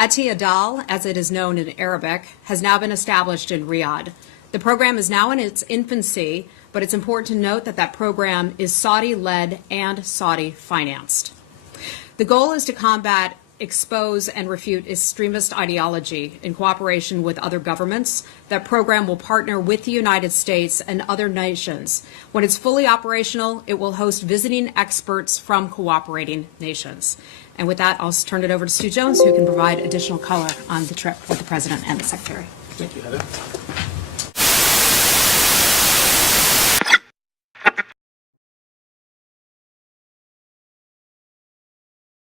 Ati Adal, as it is known in Arabic, has now been established in Riyadh. The program is now in its infancy, but it's important to note that that program is Saudi-led and Saudi-financed. The goal is to combat, expose, and refute extremist ideology in cooperation with other governments. That program will partner with the United States and other nations. When it's fully operational, it will host visiting experts from cooperating nations. And with that, I'll turn it over to Stu Jones, who can provide additional color on the trip with the President and the Secretary. Thank you, Heather.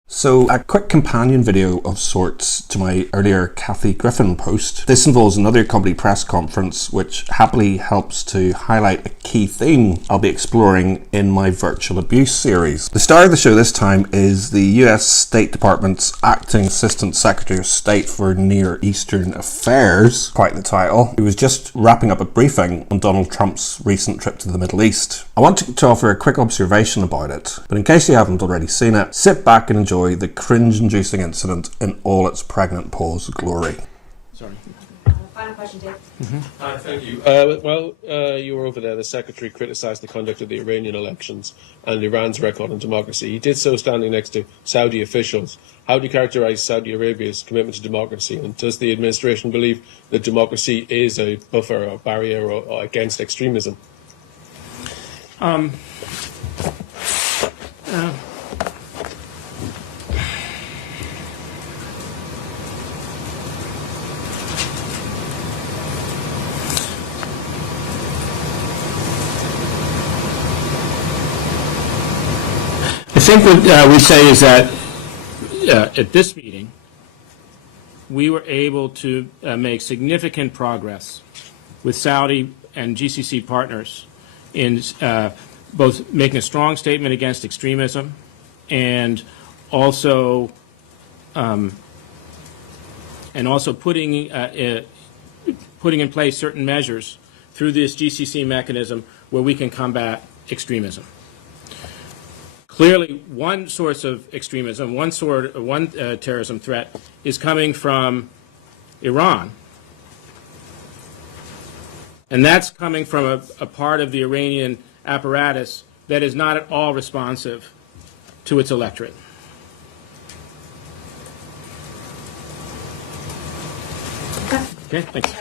So a quick companion video of sorts to my earlier Kathy Griffin post. This involves another company press conference which happily helps to highlight a key theme I'll be exploring in my virtual abuse series. The star of the show this time is the US State Department's Acting Assistant Secretary of State for Near Eastern Affairs, quite the title, who was just wrapping up a briefing on Donald Trump's recent trip to the Middle East. I want to offer a quick observation about it, but in case you haven't already seen it, sit back and enjoy the cringe-inducing incident in all its pregnant pause glory. Sorry. Final question, Dave. Thank you. You were over there. The Secretary criticised the conduct of the Iranian elections and Iran's record on democracy. He did so standing next to Saudi officials. How do you characterise Saudi Arabia's commitment to democracy? And does the administration believe that democracy is a buffer or barrier or against extremism? I think what we'd say is that at this meeting, we were able to make significant progress with Saudi and GCC partners in both making a strong statement against extremism and also putting in place certain measures through this GCC mechanism where we can combat extremism. Clearly, one source of extremism, one terrorism threat is coming from Iran. And that's coming from a part of the Iranian apparatus that is not at all responsive to its electorate. Okay, thanks.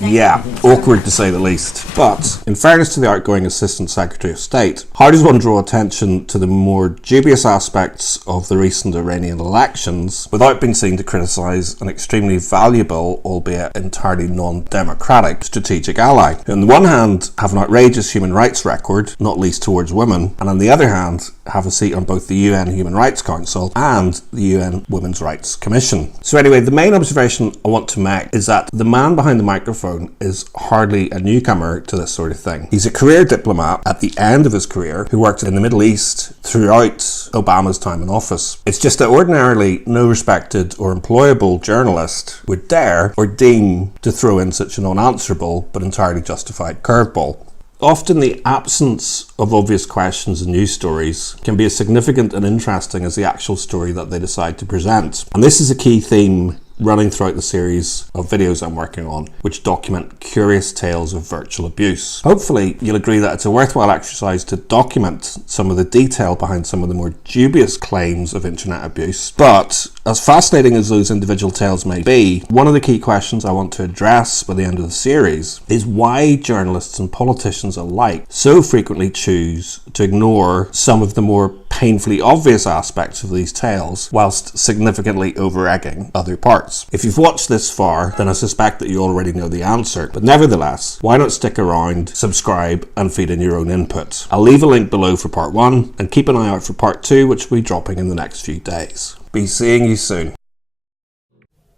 Yeah, awkward to say the least. But in fairness to the outgoing Assistant Secretary of State, how does one draw attention to the more dubious aspects of the recent Iranian elections without being seen to criticise an extremely valuable, albeit entirely non-democratic, strategic ally, who on the one hand have an outrageous human rights record, not least towards women, and on the other hand have a seat on both the UN Human Rights Council and the UN Women's Rights Commission. So anyway, the main observation I want to make is that the man behind the microphone is hardly a newcomer to this sort of thing. He's a career diplomat at the end of his career who worked in the Middle East throughout Obama's time in office. It's just that ordinarily no respected or employable journalist would dare or deem to throw in such an unanswerable but entirely justified curveball. Often the absence of obvious questions in news stories can be as significant and interesting as the actual story that they decide to present. And this is a key theme running throughout the series of videos I'm working on, which document curious tales of virtual abuse. Hopefully you'll agree that it's a worthwhile exercise to document some of the detail behind some of the more dubious claims of internet abuse. But as fascinating as those individual tales may be, one of the key questions I want to address by the end of the series is why journalists and politicians alike so frequently choose to ignore some of the more painfully obvious aspects of these tales whilst significantly over-egging other parts. If you've watched this far, then I suspect that you already know the answer, but nevertheless, why not stick around, subscribe and feed in your own input. I'll leave a link below for part 1 and keep an eye out for part 2, which will be dropping in the next few days. Be seeing you soon.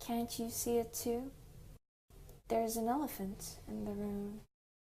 Can't you see it too? There's an elephant in the room.